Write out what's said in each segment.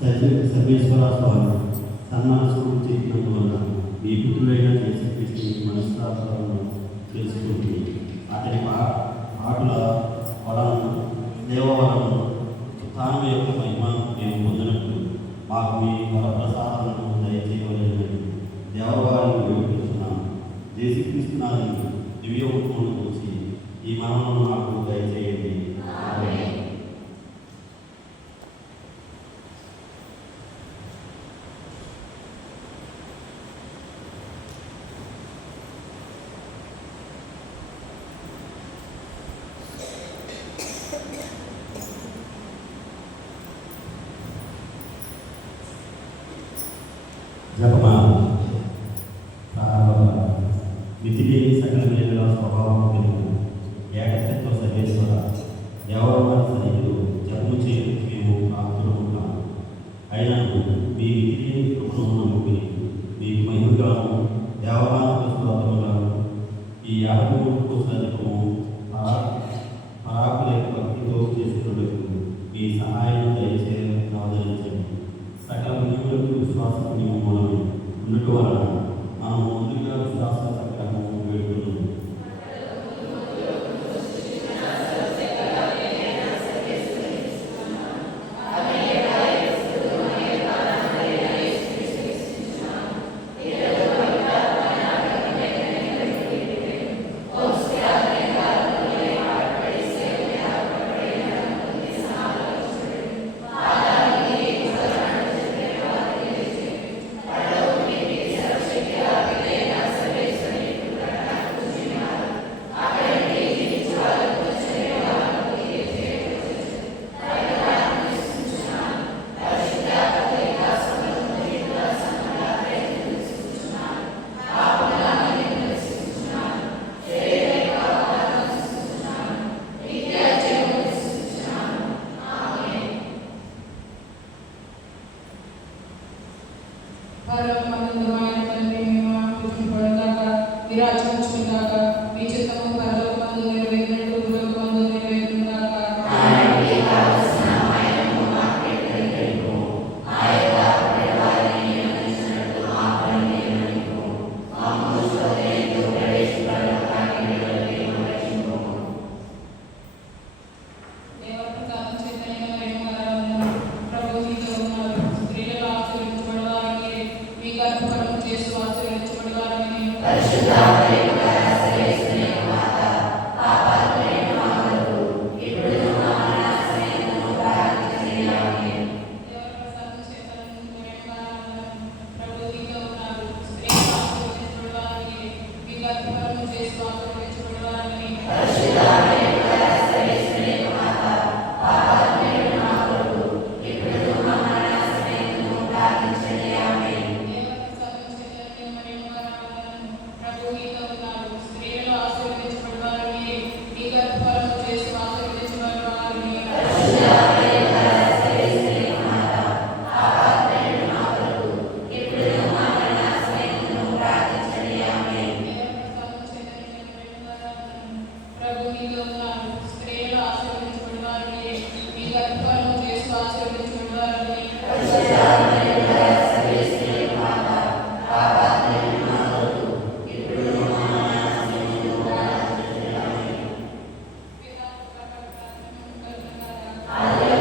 సర్వేశ్వర స్వామి సన్మానం చేసినందువల్ల మీ పుత్రులైన యేసుక్రీస్తు మనస్తాలను తెలుసుకుంటుంది. అతని ఆటల వలన దేవవరము స్థానం యొక్క మహిమను మేము పొందినట్లు మాకు మీ వరప్రసాదాలను దయచేయవలేదని దేవవారిని వేడుకుంటున్నాను. యేసుక్రీస్తునాథుని దివ్య ఉత్పత్తులను చూసి ఈ మరణను నాకు దయచేయండి. జపమాల మితిలేని సకల మేలుల స్వభావం కలిగిన ఏకత్వ సర్వేశ్వర దేవరవారి సన్నిధిలో జపము చేయడానికి మేము ప్రాప్తులున్నాము. అయినను మీ మితిలేని కృపను నమ్ముకుని మీకు మహిమగాను దేవరానికి స్తోత్రముగాను ఈ 53 కోసల జపము పరాకుల భక్తితో చేసినట్టు మీ సహాయం దయచేసి అవతరించండి. సకల పుణ్యములకు విశ్వాస పుణ్యము మూలమే ఉన్నట్టు వలన మనం ముందుగా విశ్వాస సకలము వేడుకున్నాము. Hallelujah.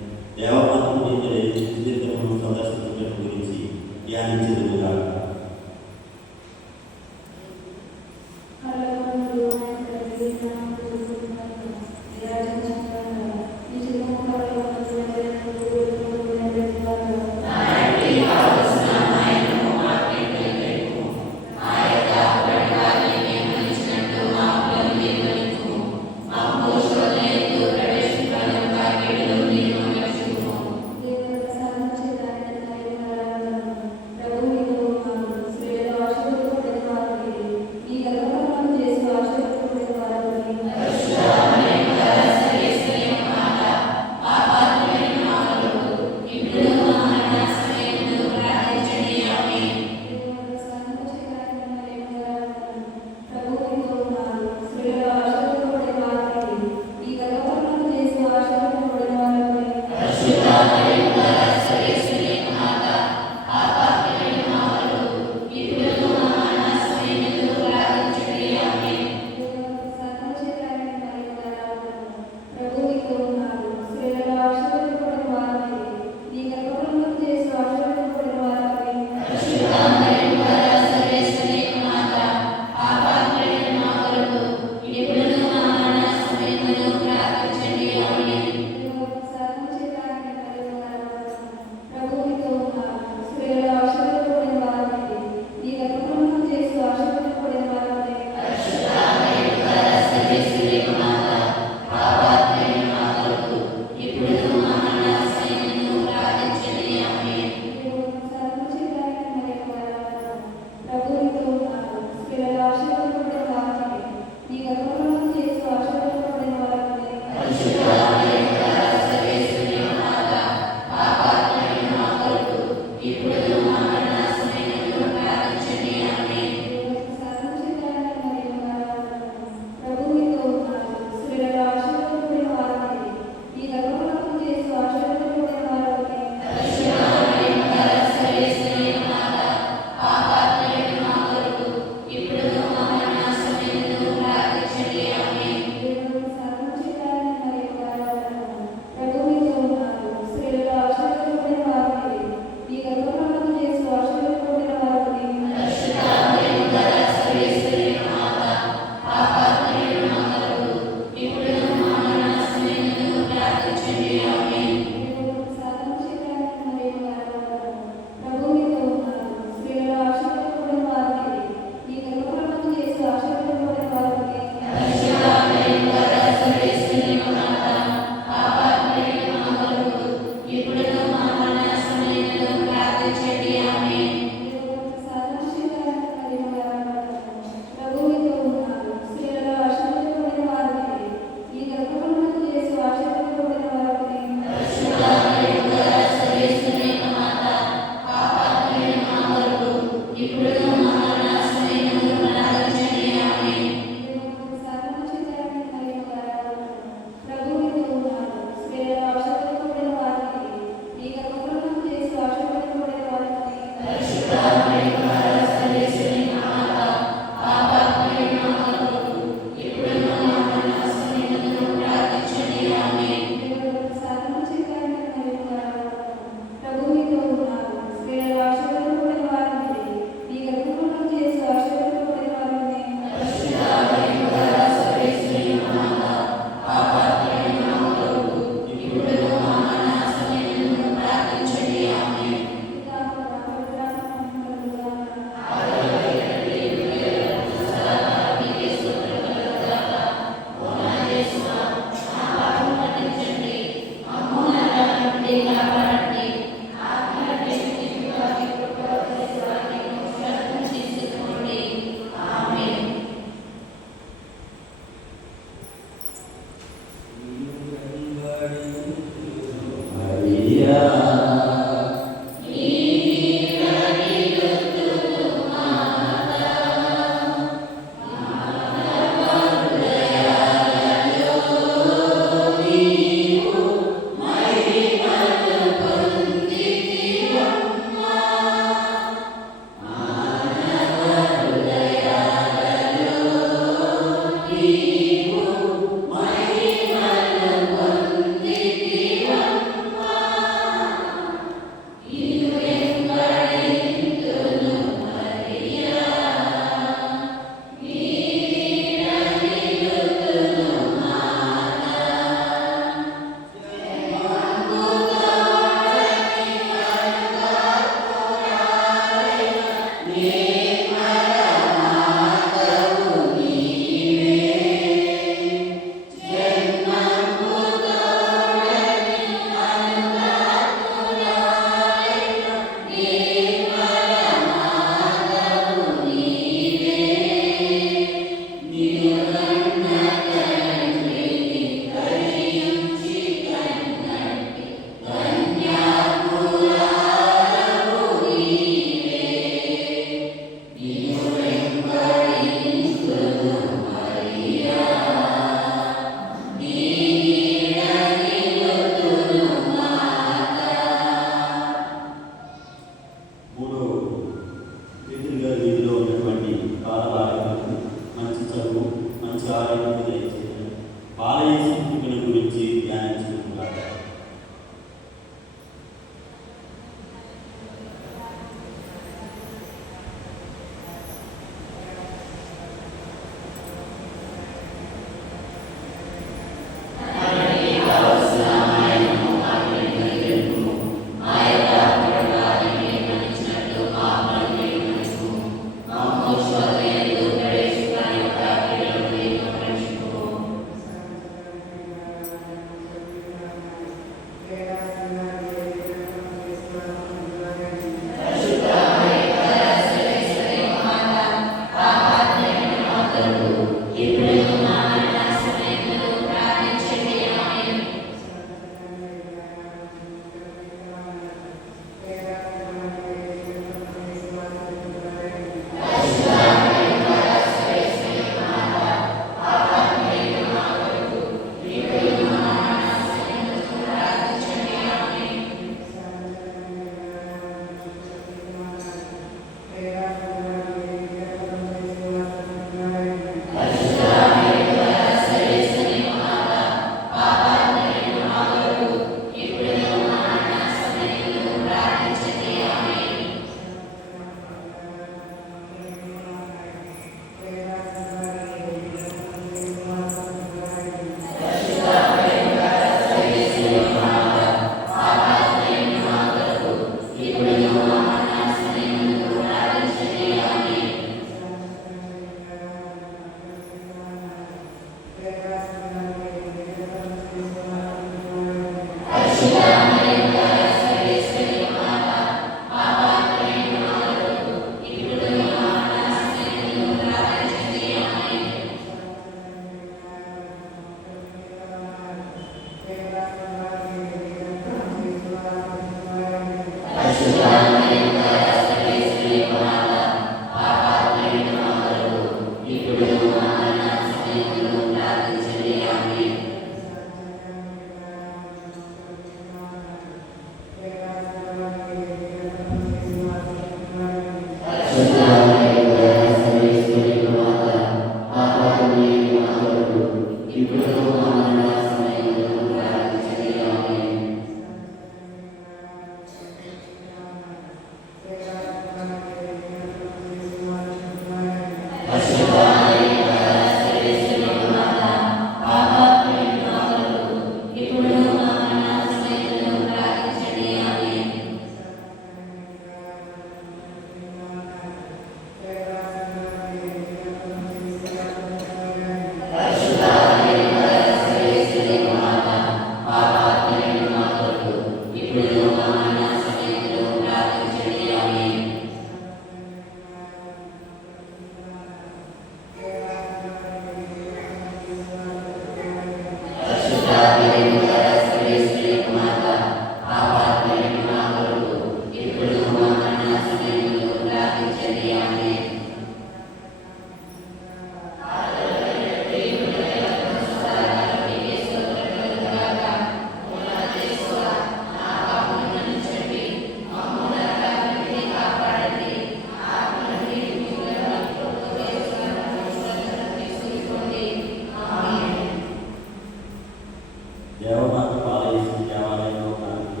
దేవమాత పాలయేసు దేవాలయంలో కనుక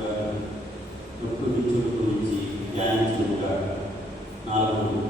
చుట్టూ చుట్టూ నుంచి ధ్యానించుగా 4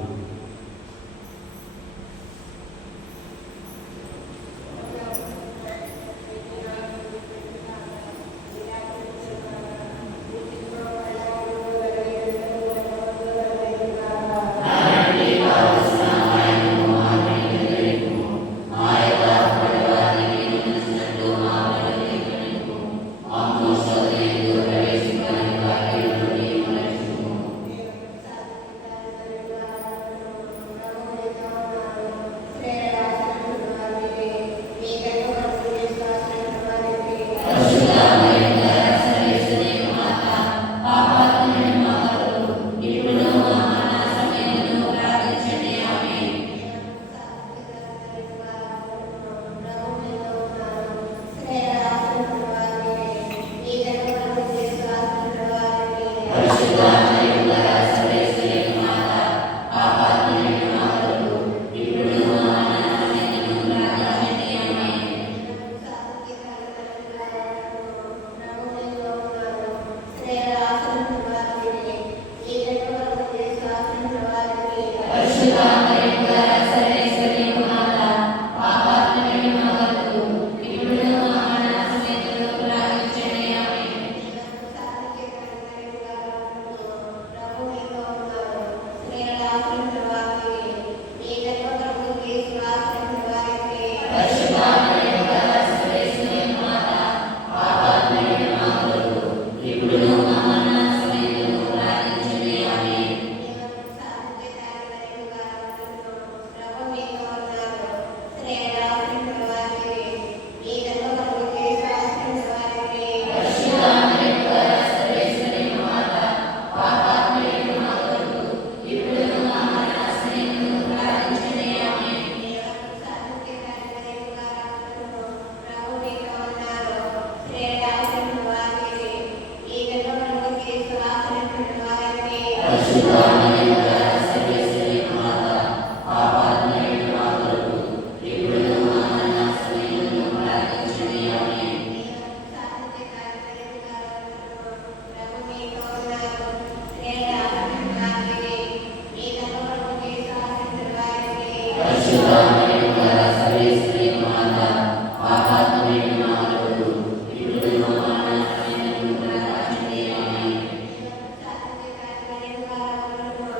Amen.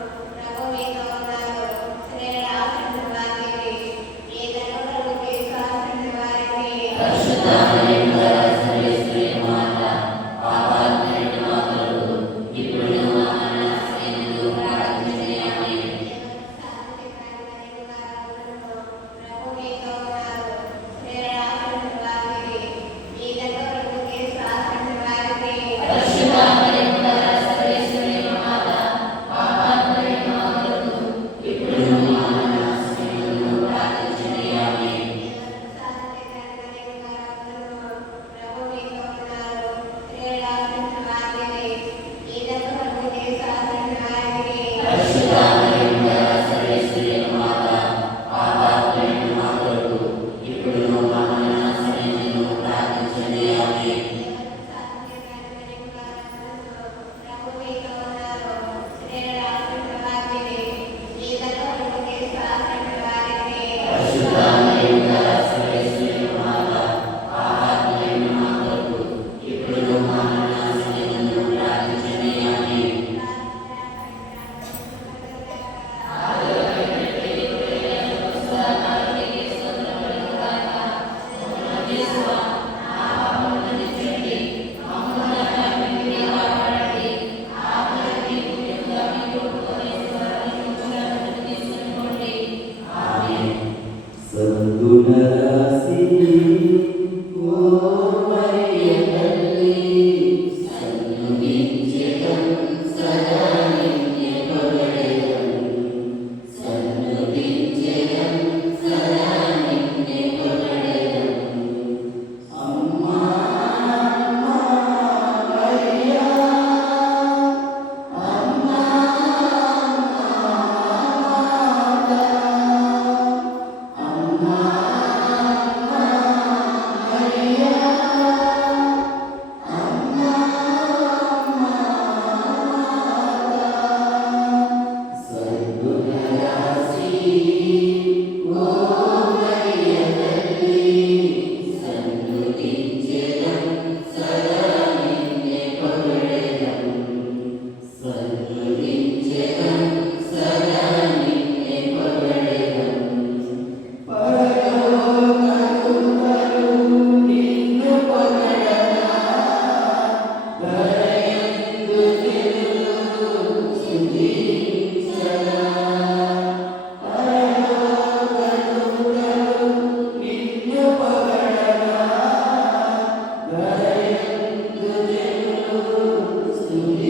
Amen.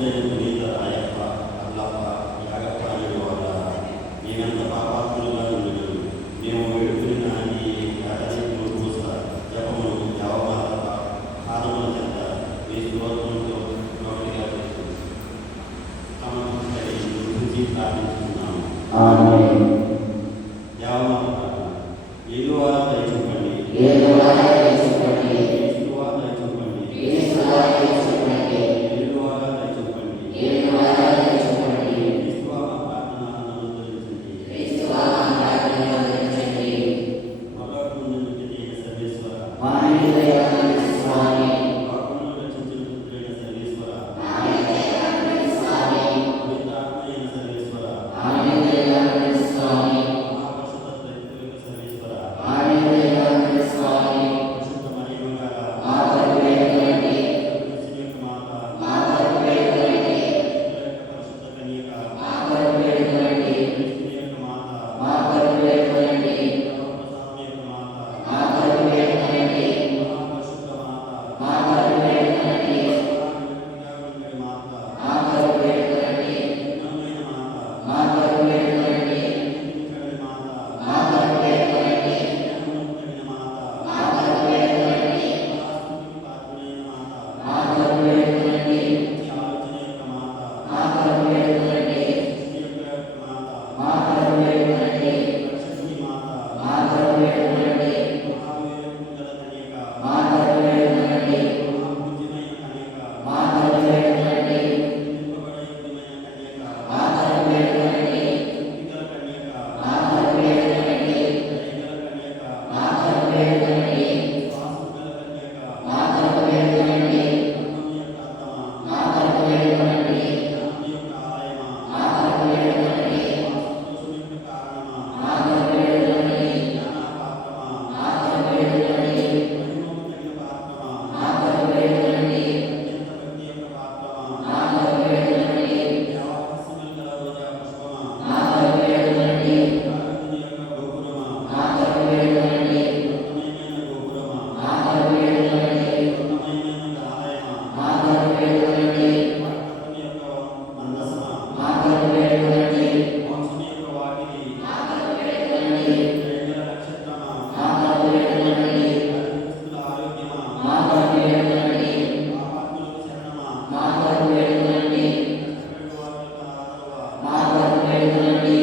పరిశుద్ధులైన పునీత రాయప్ప, అల్లప్ప, యాగప్ప అనే వాళ్ళ మేమెంత పాపాత్ములుగా ఉండదు. మేము వేడుకున్న ఈ యాగము పూస జపములు యావమాత పాదముల చెంత మీ స్తోత్రంతో నోటిగా చేస్తుంది. సమర్పించి గురించి ప్రార్థించుకున్నాము. యావమాత ఏలువా దయచూపండి, ఏలువా దయచూపండి, యేసువా దయచూపండి, యేసువా దయచూపండి, ఏలువా దయచూపండి, ఏలువా దయచూపండి, యేసువా మా ప్రార్థనలను ఆలకించండి, యేసువా మా ప్రార్థనలను ఆలకించండి. మరొకముందు నిత్యమైన సర్వేశ్వర, వాణి దయాళుడైన స్వామి, పాపములను రక్షించిన పుత్రుడైన సర్వేశ్వర, వాణి దయాళుడైన స్వామి, పవిత్రాత్మయైన సర్వేశ్వర, వాణి దయాళుడైన స్వామి, మహాపరిశుద్ధ త్రైత్విక సర్వేశ్వర, వాణి దయాళుడైన స్వామి, పరిశుద్ధ మరియమ్మ గారా, మా కొరకు వేడుకోండి. సర్వేశ్వరి యొక్క మాత, మా కొరకు వేడుకోండి. పరిశుద్ధ కన్యక, మా కొరకు వేడుకోండి. సర్వేశ్వరి యొక్క మాత, మా కొరకు వేడుకోండి. పరమప్రసాదం యొక్క మాత, మా కొరకు వేడుకోండి. మహాపరిశుద్ధ మాత, మా కొరకు వేడుకోండి. మహాగణపతిగా మాత, మా కొరకు వేడుకోండి. ఉన్నతమైన మాత, మా కొరకు వేడుకోండి. నిత్యమైన మాత, మా కొరకు వేడుకోండి. జ్ఞానవంతుడైన మాత, మా కొరకు వేడుకోండి. మహాస్తుతికి పాత్రుడైన మాత, మా కొరకు వేడుకోండి. మంచి ఆలోచన యొక్క మాత, మా కొరకు వేడుకోండి. సృష్టి యొక్క మాత, మా కొరకు వేడుకోండి. రక్షకుని మాత, మా కొరకు వేడుకోండి. మహావివేకము గల కన్యక, మా కొరకు వేడుకోండి. మహాపూజ్యమైన కన్యక, మా కొరకు వేడుకోండి. నింపబడయుక్తమైన కన్యక, మా కొరకు వేడుకోండి. శక్తిగల కన్యక, మా కొరకు వేడుకోండి. దయగల కన్యక, మా కొరకు వేడుకోండి. విశ్వాసము గల కన్యక, మా కొరకు వేడుకోండి. ధర్మము యొక్క అద్దమా, మా కొరకు వేడుకోండి. జ్ఞానము యొక్క ఆలయమా, మా కొరకు వేడుకోండి. మా సంతోషం యొక్క కారణమా, మా కొరకు వేడుకోండి. జ్ఞానపాత్రమా, మా కొరకు వేడుకోండి. మహిమకు తగిన పాత్రమా, మా కొరకు వేడుకోండి. అత్యంత భక్తి యొక్క పాత్రమా, మా కొరకు వేడుకోండి. యావహస్యములు గల రోజా పుష్పమా, మా కొరకు వేడుకోండి. రాగదుని యొక్క గోపురమా, మా కొరకు వేడుకోండి. ఉన్నతమైన గోపురమా, మా కొరకు వేడుకోండి. ఉన్నతమైన ఆలయమా, మా కొరకు వేడుకోండి. వాగ్దానం యొక్క మందసమా, మా కొరకు వేడుకోండి. మోక్షం యొక్క వాకిలి, మా కొరకు వేడుకోండి. దయగల నక్షత్రమా, మా కొరకు వేడుకోండి. అరిక్తుల ఆరోగ్యమా, మా కొరకు వేడుకోండి. పాపాత్ములకు శరణమా, మా కొరకు వేడుకోండి. కష్టపడే వారి యొక్క ఆదరవా, మా కొరకు వేడుకోండి.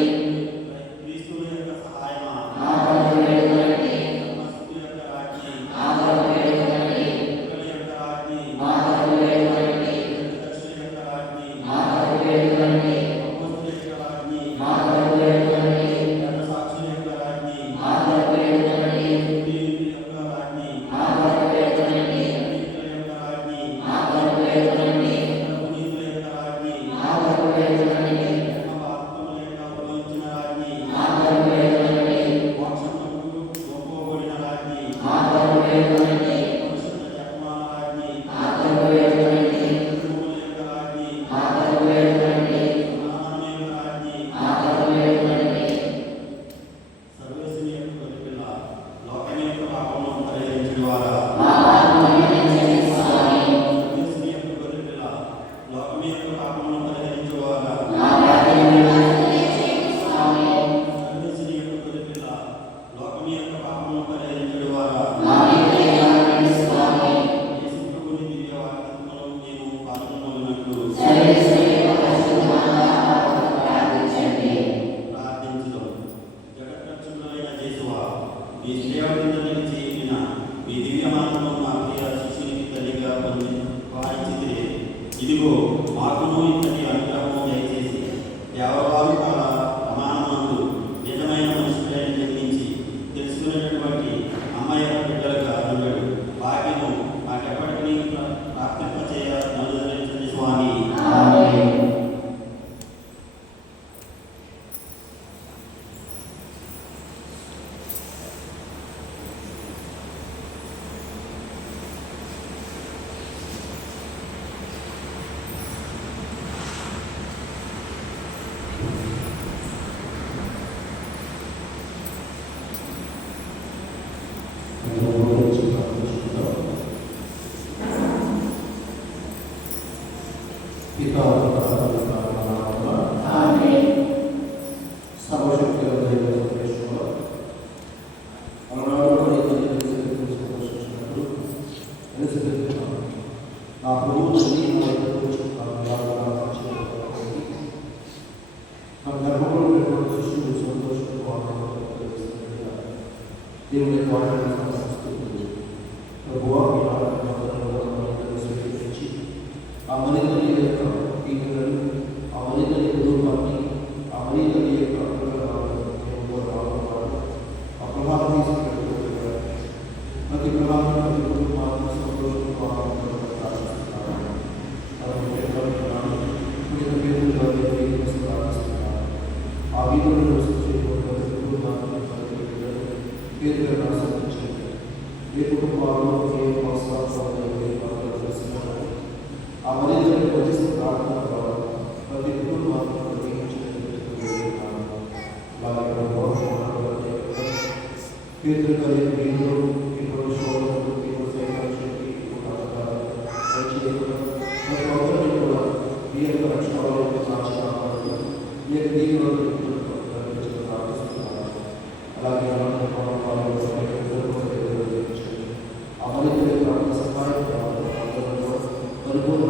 క్రీస్తుల యొక్క సహాయమా, మా కొరకు వేడుకోండి. ధర్మస్థుల యొక్క రాజ్ఞి, మా కొరకు వేడుకోండి. పితరుల యొక్క రాజ్ఞి, మా కొరకు వేడుకోండి. దక్షిణ యొక్క రాజ్ఞి, మా కొరకు వేడుకోండి. అపోస్తుల యొక్క రాజ్ఞి, మా కొరకు వేడుకోండి. సాక్షుల యొక్క రాజ్ఞి, మా కొరకు వేడుకోండి. దేవుని యొక్క రాజ్ఞి, మా కొరకు వేడుకోండి. పునీతుల యొక్క రాజ్ఞి, మా కొరకు వేడుకోండి. పునీతుల యొక్క రాజ్ఞి, మా కొరకు వేడుకోండి. ధర్మపాత్రముల యొక్క ఉద్భవించిన రాజ్ఞి, మా కొరకు వేడుకోండి. మోక్షమునకు ఒప్పుకోబడిన రాజ్ఞి, మా కొరకు వేడుకోండి. పరిశుద్ధ జపమాల రాజ్ఞి, మా కొరకు వేడుకోండి. గురువుల యొక్క రాజ్ఞి, మా కొరకు వేడుకోండి. సమాధానం యొక్క రాజ్ఞి, మా కొరకు వేడుకోండి. సర్వేశ్వరి యొక్క గొర్రెపిల్ల, లోకం యొక్క పాపములను పరిహరించుట ద్వారా, మా పాపములను క్షమించండి స్వామి. సర్వేశ్వరి యొక్క గొర్రెపిల్ల, లోకం యొక్క పాపములను పరిహరించుట ద్వారా, మా పాపములను క్షమించండి స్వామి. సర్వేశ్వరి యొక్క గొర్రెపిల్ల, లోకం యొక్క పాపములను పరిహరించుట ద్వారా, మా దయాళుడైన స్వామి. యేసు ప్రభుని దివ్య వాగ్దానములో మేము పాల్గొనగలిగినట్లు సర్వేశ్వరి యొక్క పరిశుద్ధ మాత ప్రార్థించండి. ప్రార్థించుదాం. జగద్రక్షకుడైన యేసువా, మీ శ్రేయోభివృద్ధి నిలిచి ఉన్న మీ దివ్య మాతను మా ప్రియ శిష్యునికి తల్లిగా పొంది వారించితిరే. ఇదిగో మాకును ఇంతటి అనుగ్రహము దయచేసి దేవవారు పితా సర్వశక్తి సందేశంలో అలనాడు సంతోషించినట్టు నా ప్రభువు నా గర్భంలో శిష్యుడు సంతోషంతో దేవుని ప్రభువా స్వీకరించి ఆ మనిషి యొక్క పీఠలను ఆ మనిషి కుటుంబాన్ని ఆ మనిషి యొక్క ఆ ప్రభావం తీసుకెళ్ళి ప్రతి ప్రభావం ప్రతి కుటుంబాన్ని సంతోషంతో ఆ వీధులను పేరుగా రాసించండి. ఏ కుటుంబాల్లో ఏ ఆ మరింత వదిలిసిన ప్రార్థన ద్వారా ప్రతి కుటుంబాన్ని పేరు కలిగిన వీళ్ళు ఇప్పుడు శోధనలు ఇప్పుడు సైకాలజీ ప్రతి ఒక్కరిని కూడా ఈ యొక్క రక్షణలో సాక్షి ఈ యొక్క దీనిలో ప్రార్థిస్తున్నారు. అలాగే అమలు ప్రార్థన సహాయం పరిపూర్ణ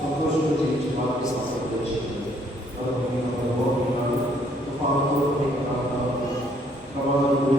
సంతోషంగా జీవించి మార్పు సంపాదించింది. తుఫాను ప్రమాదాలు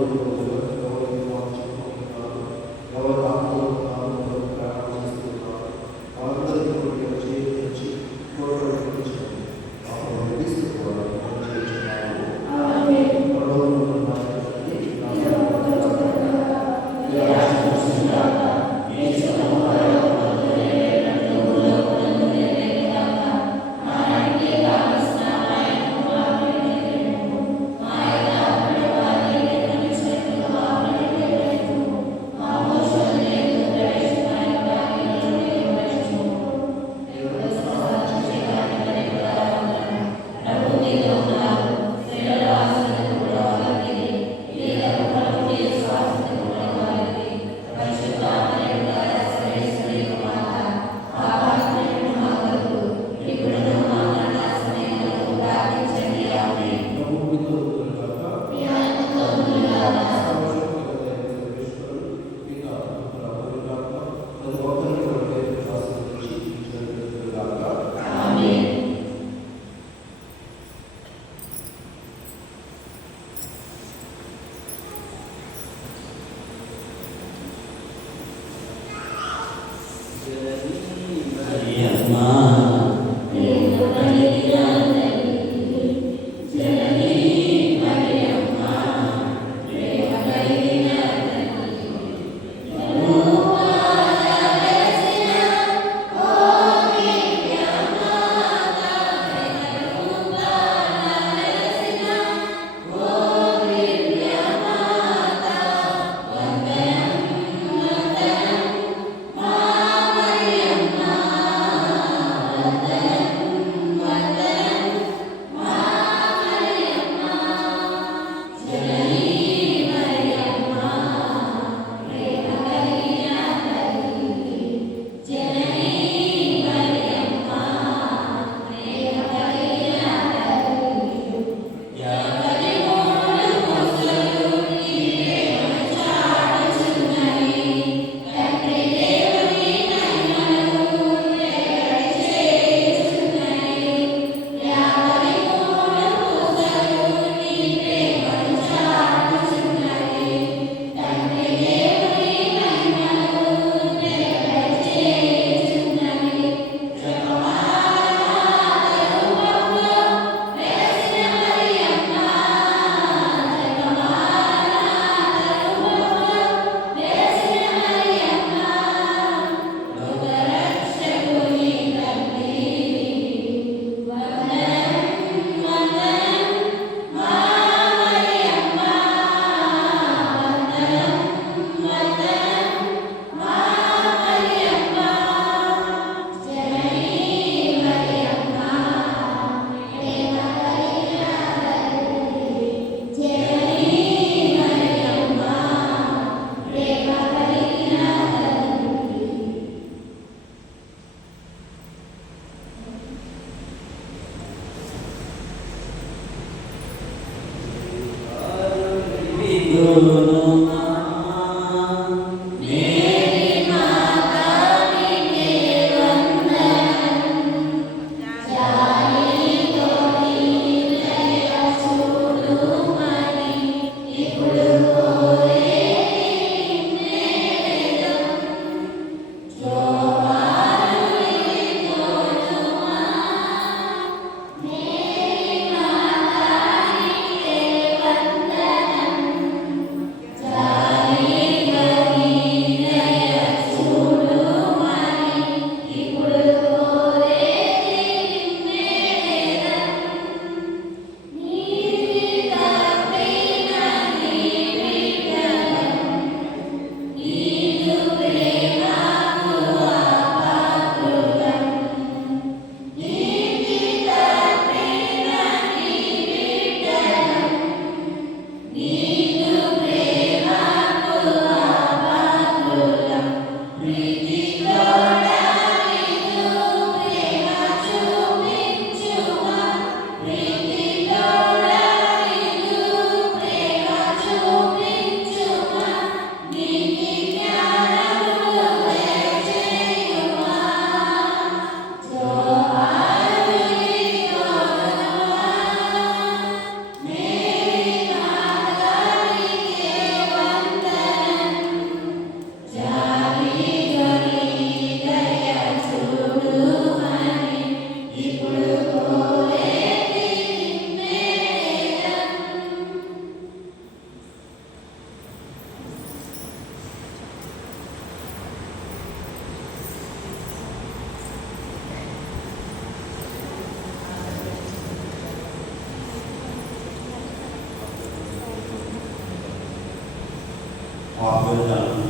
వాగ్వేదాలను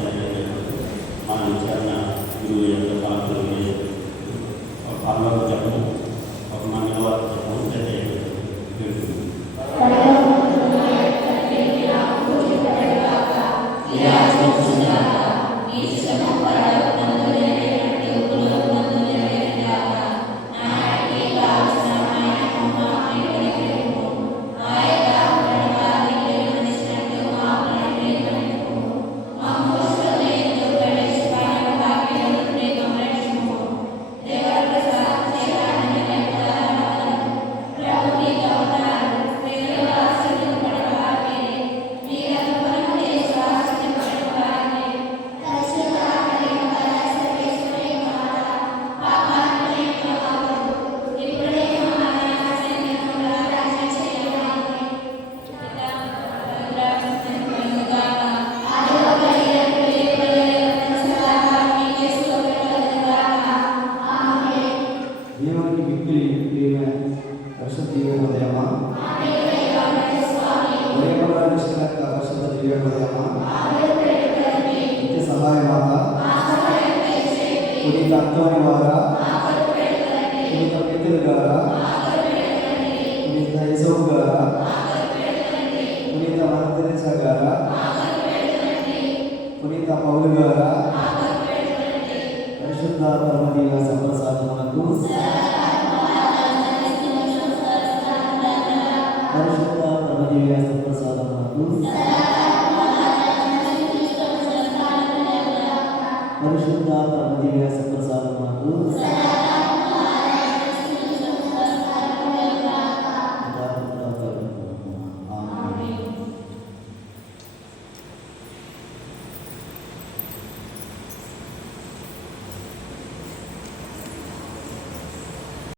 మన విచారణ గురువు యొక్క కాలంలో ఒక పనులకు చెప్పడం ఒక మంగళవారం చెప్పడం పెడుతుంది. దేవునికి మిక్కిలి ప్రియమైన పరిశుద్ధ హృదయమా, పరిశుద్ధ హృదయమా, నిత్య సహాయమాత, పునీత అంతోని వారా, పునీత పేతురు గారా, పునీత యేసోపు గారా, పునీత మదర్ తెరెసా గారా, పునీత పౌలు గారా, పరిశుద్ధ పరమదివ్య సప్రసాదమునకు పరిశుద్ధ పరమదివ్య సప్రసాదమునకు పరిశుద్ధ పరమదివ్య సప్రసాదమునకు